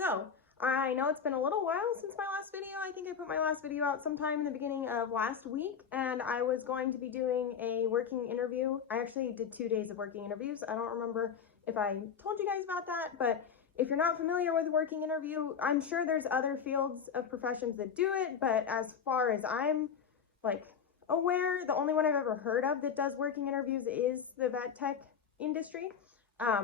So I know it's been a little while since my last video. I think I put my last video out sometime in the beginning of last week, and I was going to be doing a working interview. I actually did 2 days of working interviews. I don't remember if I told you guys about that, but if you're not familiar with a working interview, I'm sure there's other fields of professions that do it, but as far as I'm aware, the only one I've ever heard of that does working interviews is the vet tech industry.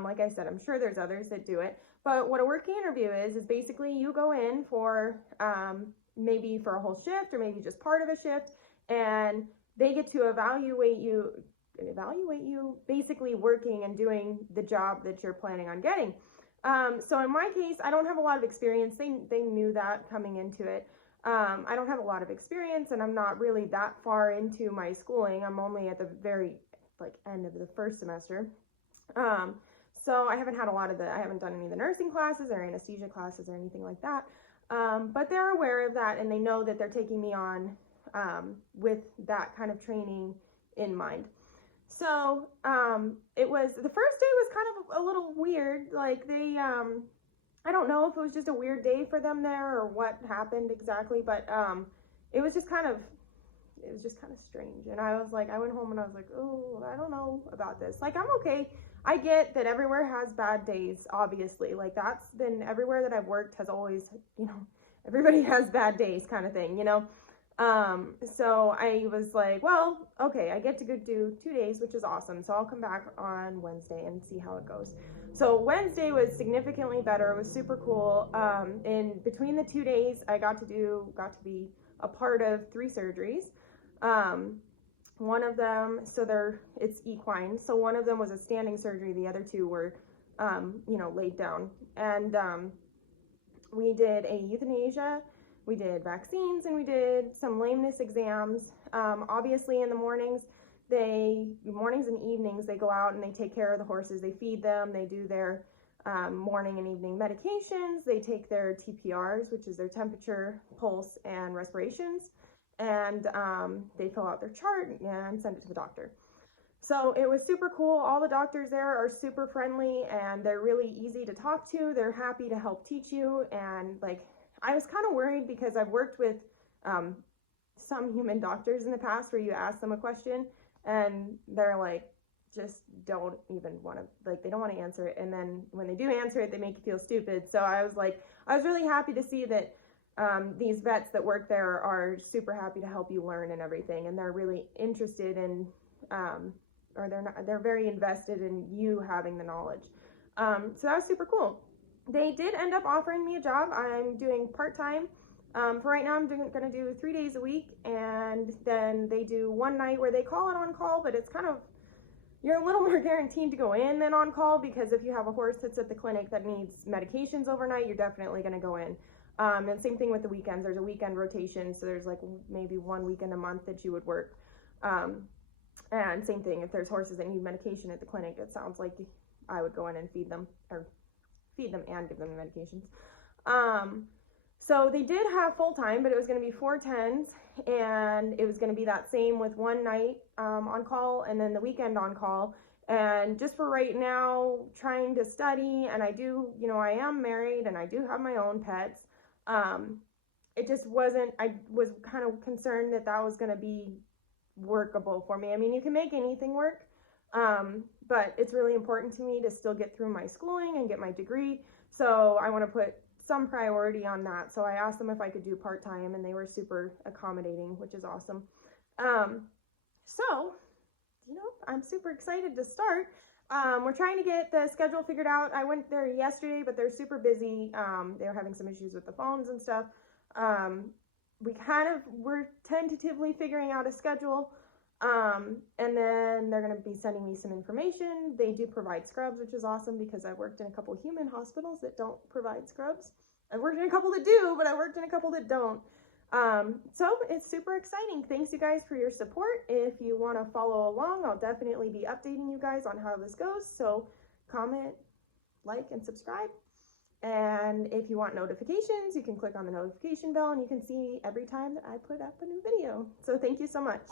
Like I said, I'm sure there's others that do it. But what a working interview is basically you go in for maybe for a whole shift or maybe just part of a shift, and they get to evaluate you basically working and doing the job that you're planning on getting. So in my case, I don't have a lot of experience. They knew that coming into it. I don't have a lot of experience, and I'm not really that far into my schooling. I'm only at the very end of the first semester. So I haven't done any of the nursing classes or anesthesia classes or anything like that. But they're aware of that, and they know that they're taking me on with that kind of training in mind. So the first day was kind of a little weird. I don't know if it was just a weird day for them there or what happened exactly, but it was just kind of strange. And I went home and I was like, oh, I don't know about this. I'm okay. I get that everywhere has bad days, obviously. That's been everywhere that I've worked has always, everybody has bad days kind of thing, So I was like, well, okay, I get to go do 2 days, which is awesome. So I'll come back on Wednesday and see how it goes. So Wednesday was significantly better. It was super cool. In between the 2 days, I got to be a part of 3 surgeries. One of them, it's equine. So one of them was a standing surgery. The other 2 were, laid down. And we did a euthanasia, we did vaccines, and we did some lameness exams. Obviously in the mornings and evenings, they go out and they take care of the horses. They feed them, they do their morning and evening medications, they take their TPRs, which is their temperature, pulse, and respirations. And they fill out their chart and send it to the doctor. So it was super cool. All the doctors there are super friendly, and they're really easy to talk to. They're happy to help teach you. And I was kind of worried because I've worked with some human doctors in the past where you ask them a question and they're just don't even want to, they don't want to answer it. And then when they do answer it, they make you feel stupid. So I was really happy to see that these vets that work there are super happy to help you learn and everything, and they're really interested in, they're very invested in you having the knowledge. So that was super cool. They did end up offering me a job. I'm doing part-time. For right now, I'm going to do 3 days a week, and then they do one night where they call it on call, but it's kind of, you're a little more guaranteed to go in than on call, because if you have a horse that's at the clinic that needs medications overnight, you're definitely going to go in. And same thing with the weekends. There's a weekend rotation, so there's maybe 1 weekend a month that you would work. And same thing, if there's horses that need medication at the clinic, it sounds like I would go in and feed them and give them the medications. So they did have full-time, but it was going to be 410s, and it was going to be that same with one night on call and then the weekend on call. And just for right now, trying to study, and I am married and I do have my own pets. It just wasn't, I was kind of concerned that was going to be workable for me. I mean, you can make anything work, but it's really important to me to still get through my schooling and get my degree. So I want to put some priority on that. So I asked them if I could do part-time, and they were super accommodating, which is awesome. So, I'm super excited to start. We're trying to get the schedule figured out. I went there yesterday, but they're super busy. They were having some issues with the phones and stuff. We're tentatively figuring out a schedule. And then they're going to be sending me some information. They do provide scrubs, which is awesome, because I've worked in a couple of human hospitals that don't provide scrubs. I've worked in a couple that do, but I worked in a couple that don't. So it's super exciting. Thanks you guys for your support. If you want to follow along, I'll definitely be updating you guys on how this goes. So comment, like, and subscribe. And if you want notifications, you can click on the notification bell and you can see every time that I put up a new video. So thank you so much.